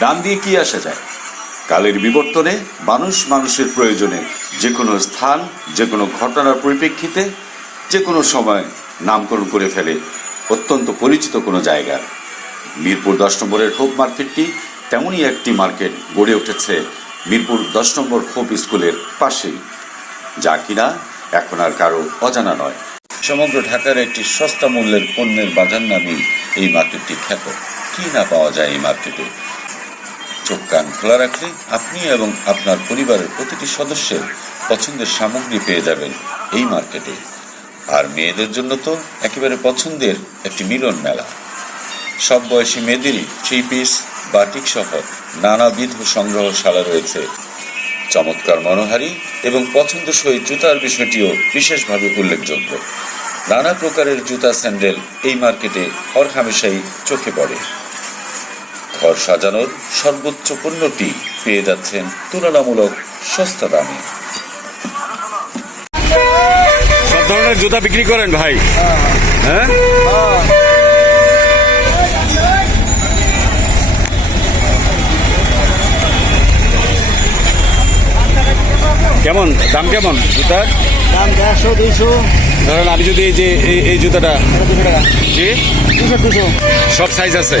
নাম দিয়ে কি আসা যায়? কালের বিবর্তনে মানুষ মানুষের প্রয়োজনে যে কোনো স্থান যে কোনো ঘটনার পরিপ্রেক্ষিতে যে কোনো সময় নামকরণ করে ফেলে অত্যন্ত পরিচিত কোনো জায়গার মিরপুর দশ নম্বরের হোপ মার্কেটটি তেমনই একটি মার্কেট গড়ে উঠেছে মিরপুর দশ নম্বর হোপ স্কুলের পাশেই। যা কিনা এখন আর কারও অজানা নয়। সমগ্র ঢাকার একটি সস্তা মূল্যের পণ্যের বাজার নামেই এই মার্কেটটি খ্যাত। কি না পাওয়া যায় এই মার্কেটে? চোখ কান খোলা রাখলে আপনি এবং আপনার পরিবারের প্রতিটি সদস্যের পছন্দের সামগ্রী পেয়ে যাবেন এই মার্কেটে। আর মেয়েদের জন্য তো একেবারে পছন্দের একটি মিলন মেলা। সব বয়সী মেয়েদেরই থ্রি পিস, বাটিক সহ নানাবিধ সংগ্রহশালা রয়েছে। চমৎকার মনোহারী এবং পছন্দসই জুতার বিষয়টিও বিশেষভাবে উল্লেখযোগ্য। নানা প্রকারের জুতা স্যান্ডেল এই মার্কেটে হরহামেশাই চোখে পড়ে। ঘর সাজানোর সর্বোচ্চ পণ্যটি পেয়ে যাচ্ছেন তুলনামূলক সস্তা দামে। সব ধরনের জুতা বিক্রি করেন ভাই? হ্যাঁ? কেমন? দাম কেমন জুতার? দাম দেড়শো দুইশো। ধরেন আমি যদি এই যে এই- এই জুতাটা দুশো টাকা। জি দুশো দুশো। সব সাইজ আছে।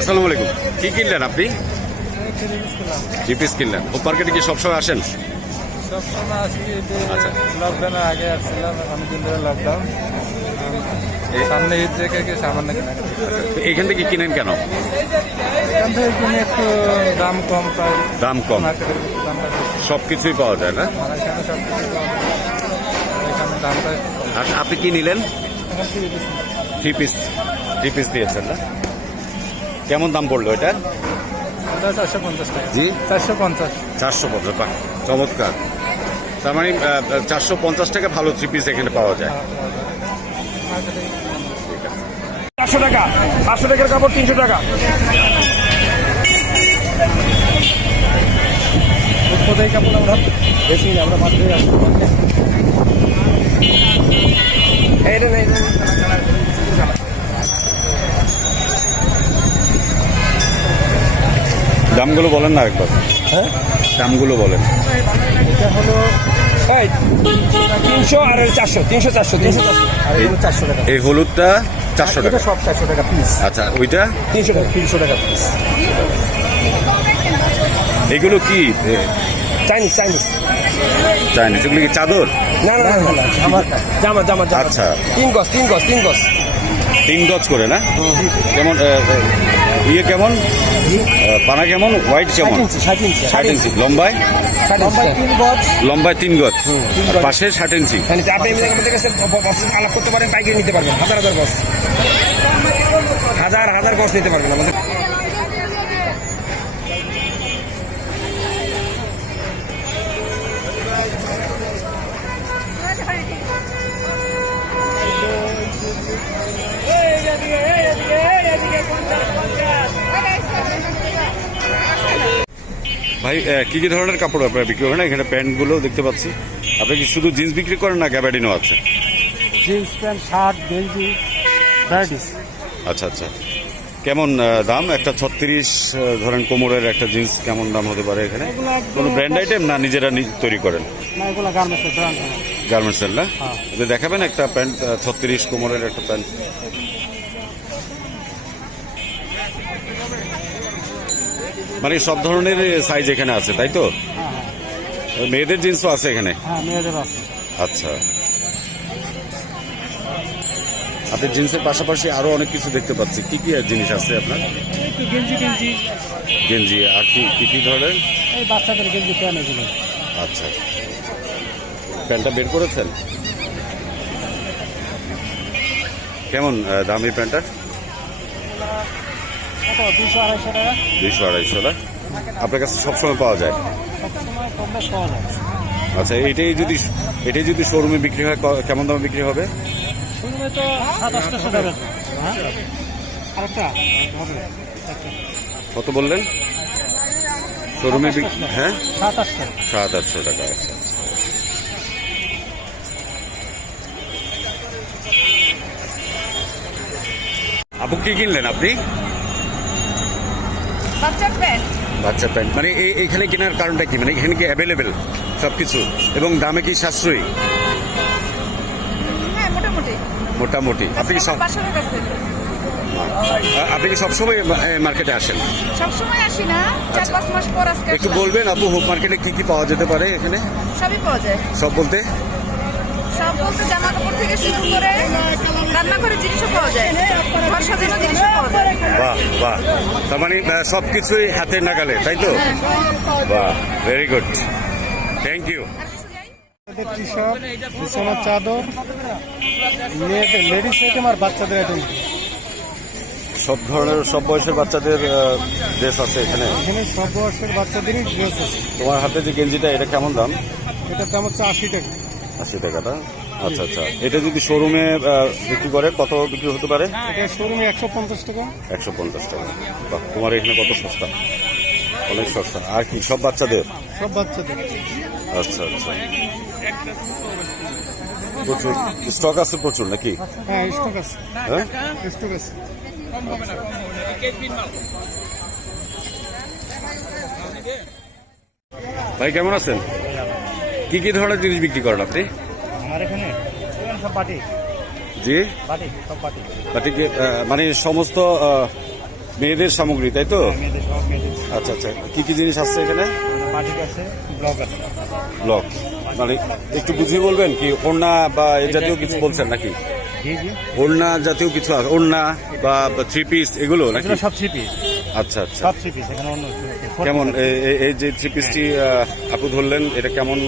আসসালামু আলাইকুম। কি কিনলেন আপনি? থ্রি পিস কিনলেন? ও মার্কেটে কি সবসময় আসেন? আচ্ছা। লকডাউনের আগে আসছিলাম অনেকদিন ধরে লকডাউন সামনে ঈদ সামান্য এখান থেকে কিনেন কেন? এখান থেকে কিনে একটু দাম কম পাই দাম কম। সব কিছুই পাওয়া যায় না। আর আপনি কি নিলেন। থ্রি পিস থ্রি পিস দিয়েছেন না? কেমন দাম পড়ল এটা? চারশো পঞ্চাশ টাকা। জি? চারশো পঞ্চাশ। চারশো পঞ্চাশ বাহ চমৎকার। তার মানে চারশো পঞ্চাশ টাকা ভালো থ্রি পিস এখানে পাওয়া যায়। মার্কেটে চারশো টাকা পাঁচশো টাকার কাপড় তিনশো টাকা। কোথায় কাপড় আমরা বেশি না, আমরা মাত্রই দামগুলো বলেন না একবার হ্যাঁ? দামগুলো বলেন। এটা হলো তিনশো আর চারশো তিনশো চারশো তিনশো চারশো। টাকা। এই হলুদটা চারশো টাকা। সব চারশো টাকা পিস আচ্ছা ওইটা? তিনশো টাকা তিনশো টাকা পিস এগুলো কি? চাইনিজ চাইনিজ চাইনিজ এগুলো কি চাদর? না না না, জামা জামা জামা আচ্ছা। তিন গজ তিন গজ তিন গজ। তিন গজ করে না? কেমন ইয়ে কেমন? পানা কেমন? হোয়াইট কেমন? ইঞ্চি ষাট ইঞ্চি। লম্বায়? লম্বায় তিন গজ। পাশে ষাট ইঞ্চি। মানে আপনি আমাদের কাছে আলাপ করতে পারেন পাইকারি নিতে পারবেন। হাজার হাজার গজ। হাজার হাজার গজ নিতে পারবেন আমাদের ভাই কি কি ধরনের কাপড় আপনারা বিক্রি করেন? এখানে প্যান্টগুলো দেখতে পাচ্ছি। আপনি কি শুধু জিন্স বিক্রি করেন না গ্যাবাডিনও আছে? জিন্স প্যান্ট শার্ট গেঞ্জি ভ্যারাইটিস আচ্ছা আচ্ছা। কেমন দাম? একটা ছত্রিশ ধরেন কোমরের একটা জিন্স কেমন দাম হতে পারে এখানে? কোনো ব্র্যান্ড আইটেম না নিজেরা নিজ- তৈরি করেন? গার্মেন্টসের না। হ্যাঁ। দেখাবেন একটা প্যান্ট ছত্রিশ কোমরের একটা প্যান্ট। মানে সব ধরনের সাইজ এখানে আছে তাই তো? হ্যাঁ হ্যাঁ। মেয়েদের জিন্সও আছে এখানে? হ্যাঁ আচ্ছা। আপনার জিন্সের পাশাপাশি আরও অনেক কিছু দেখতে পাচ্ছি। কি কি জিনিস আছে আপনার? গেঞ্জি আর কি কি কি ধরনের? বাচ্চাদের গেঞ্জি প্যান্ট এগুলো। আচ্ছা। প্যান্টটা বের করেছেন? কেমন দাম এই প্যান্টটার কত দুশো আড়াইশো টাকা দুইশো আড়াইশো না? আপনার কাছে সবসময় পাওয়া যায়? আচ্ছা এটাই যদি এটাই যদি শোরুমে বিক্রি হয় কেমন দামে বিক্রি হবে? তো হ্যাঁ। কত বললেন? শোরুমে হ্যাঁ? সাত আটশো। টাকা আচ্ছা। আপু কি কিনলেন আপনি? বাচ্চার প্যান্ট? বাচ্চা প্যান্ট। মানে এই- এইখানে কেনার কারণটা কি? মানে এখানে কি অ্যাভেলেবেল সব কিছু এবং দামে কি সাশ্রয়ী? হ্যাঁ মোটামুটি। মোটামুটি। আপনি কি সব আপনি কি সবসময় মার্কেটে আসেন? সবসময় আসি না। চার আচ্ছা। পাঁচ মাস পর আজকে একটু বলবেন আপু হোপ মার্কেটে কি কি পাওয়া যেতে পারে এখানে? সবই পাওয়া যায়। সব বলতে? সব বলতে জামা কাপড় থেকে শুরু করে রান্নাঘরের জিনিসও পাওয়া যায়। ঘর সাজানোর জিনিসও পাওয়া যায়। বাহ বাহ। তার মানে সব কিছুই হাতের নাগালে তাই তো? বাহ ভেরি গুড থ্যাংক ইউ টি বিছানার চাদর মেয়েদের লেডিস আইটেম আর বাচ্চাদের আইটেম সব ধরনের সব বয়সের বাচ্চাদের ড্রেস আছে এখানে? এখানে সব বয়সের বাচ্চাদেরই ড্রেস আছে। তোমার হাতে যে গেঞ্জিটা এটা কেমন দাম? এটার দাম হচ্ছে আশি টাকা। আশি টাকাটা। আচ্ছা আচ্ছা। এটা যদি শোরুমে বিক্রি করে কত বিক্রি হতে পারে? এটা শোরুমে একশো পঞ্চাশ টাকা। একশো পঞ্চাশ টাকা। বাহ, তোমার এখানে কত সস্তা? অনেক সস্তা। আর কি সব বাচ্চাদের? সব বাচ্চাদের। আচ্ছা আচ্ছা। প্রচুর। স্টক আছে প্রচুর নাকি? হ্যাঁ স্টক আছে। হ্যাঁ? স্টক আছে। ভাই কেমন আছেন? কি কি ধরনের জিনিস বিক্রি করেন আপনি? আমার এখানে সব পার্টি। জি? পার্টি সব পার্টি। বাটি মানে সমস্ত মেয়েদের সামগ্রী তাই তো? মেয়েদের আচ্ছা আচ্ছা। কি কি জিনিস আসছে এখানে? ব্লক মানে একটু বুঝিয়ে বলবেন কি ওড়না বা এ জাতীয় কিছু বলছেন নাকি? ওড়না জাতীয় কিছু আছে ওড়না বা থ্রি পিস এগুলো নাকি? সব থ্রি পিস আচ্ছা আচ্ছা। সব থ্রি পিস এখানে অন্য কেমন? এই যে থ্রি পিসটি আপু ধরলেন এটা কেমন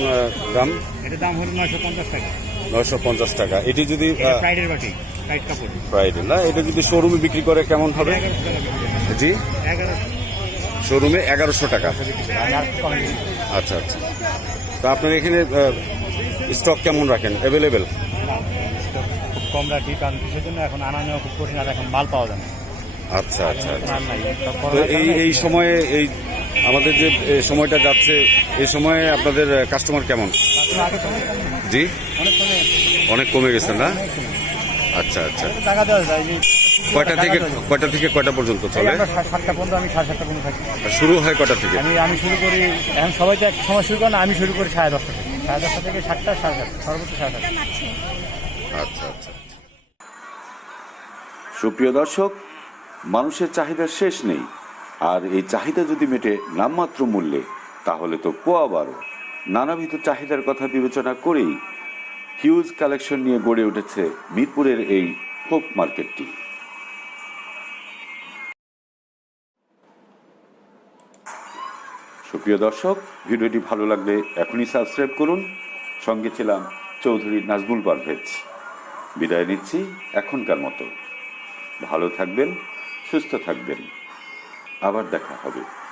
দাম? এটার দাম হলো নয়শো পঞ্চাশ টাকা। নয়শো পঞ্চাশ টাকা। এটি যদি ফ্রাইডের বাটি ফ্রাইড কাপড়। ফ্রাইডে না? এটা যদি শোরুমে বিক্রি করে কেমন হবে। জি? শোরুমে এগারোশো টাকা। আচ্ছা আচ্ছা। তা আপনার এখানে স্টক কেমন রাখেন? অ্যাভেলেবেল খুব কম রাখি কারণ কিসের জন্য? এখন আনা নেওয়া খুব কঠিন আর এখন মাল পাওয়া যায় না। আচ্ছা আচ্ছা সব তো এই এই সময়ে এই আমাদের যে সময়টা যাচ্ছে এই সময়ে আপনাদের কাস্টমার কেমন? জি? অনেক কমে গেছে না? আচ্ছা আচ্ছা। কয়টা থেকে কয়টা থেকে কয়টা পর্যন্ত চলে? সাতটা পর্যন্ত আমি সাড়ে সাতটা পর্যন্ত থাকি। শুরু হয় কয়টা থেকে? আমি আমি শুরু করি এখন সবাই তো এক সময় শুরু করে না আমি শুরু করি সাড়ে দশটা থেকে। সাড়ে দশটা থেকে সাতটা সাড়ে সাতটা সর্বোচ্চ সাড়ে সাতটা। আচ্ছা আচ্ছা। সুপ্রিয় দর্শক মানুষের চাহিদা শেষ নেই। আর এই চাহিদা যদি মেটে নামমাত্র মূল্যে, তাহলে তো কোয়া বারো। নানাবিধ চাহিদার কথা বিবেচনা করেই হিউজ কালেকশন নিয়ে গড়ে উঠেছে মিরপুরের এই হোপ মার্কেটটি। সুপ্রিয় দর্শক, ভিডিওটি ভালো লাগলে এখনই সাবস্ক্রাইব করুন। সঙ্গে ছিলাম চৌধুরী নাজমুল পারভেজ। বিদায় নিচ্ছি এখনকার মতো। ভালো থাকবেন সুস্থ থাকবেন। আবার দেখা হবে।